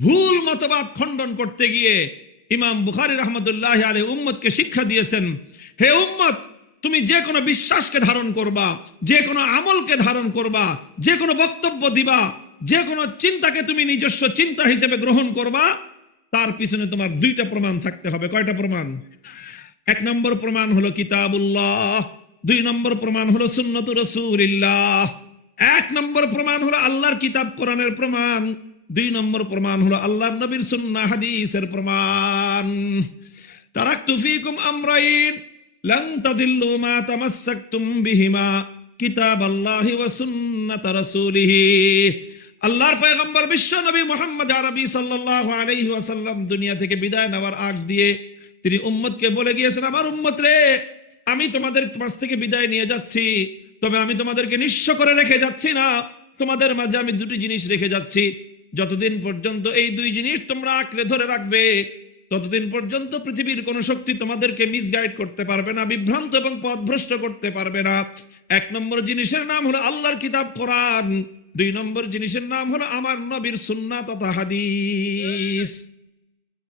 ভুল মতবাদ খণ্ডন করতে গিয়ে ইমাম বুখারী রাহমাতুল্লাহি আলাইহি উম্মতকে শিক্ষা দিয়েছেন, হে উম্মত, তুমি যে কোনো বিশ্বাসকে ধারণ করবা, যে কোনো আমলকে ধারণ করবা, যে কোনো বক্তব্য দিবা, যে কোনো চিন্তাকে তুমি নিজস্ব চিন্তা হিসেবে গ্রহণ করবা, তার পিছনে তোমার দুইটা প্রমাণ থাকতে হবে। কয়টা প্রমাণ? এক নম্বর প্রমাণ হলো কিতাবুল্লাহ, দুই নম্বর প্রমাণ হলো সুন্নতুর রাসূলিল্লাহ। এক নম্বর প্রমাণ হলো আল্লাহর কিতাব কোরআনের প্রমাণ, দুই নম্বর প্রমাণ হলো আল্লাহর নবীর সুন্নাহ হাদিসের প্রমাণ। তারাকতু ফীকুম আমরাইন লান তাদিল্লু মা তামাসসাকতুম বিহিমা কিতাবাল্লাহি ওয়া সুন্নাত রাসূলিহি। আল্লাহর পয়গম্বর বিশ্ব নবী মুহাম্মদ আরবি সাল্লাল্লাহু আলাইহি ওয়াসাল্লাম দুনিয়া থেকে বিদায় নেওয়ার আগ দিয়ে তিনি উম্মতকে বলে গিয়েছেন, আমার উম্মত রে, আমি তোমাদের মাঝ থেকে বিদায় নিয়ে যাচ্ছি, তবে আমি তোমাদেরকে নিঃস্ব করে রেখে যাচ্ছি না। তোমাদের মাঝে আমি দুটি জিনিস রেখে যাচ্ছি। যতদিন পর্যন্ত এই দুই জিনিস তোমরা আঁকড়ে ধরে রাখবে, ততদিন পর্যন্ত পৃথিবীর কোন শক্তি তোমাদেরকে মিসগাইড করতে পারবে না, বিভ্রান্ত এবং পথভ্রষ্ট করতে পারবে না। এক নম্বর জিনিসের নাম হলো আল্লাহর কিতাব কোরআন, দুই নম্বর জিনিসের নাম হলো আমার নবীর সুন্নাহ তথা হাদিস।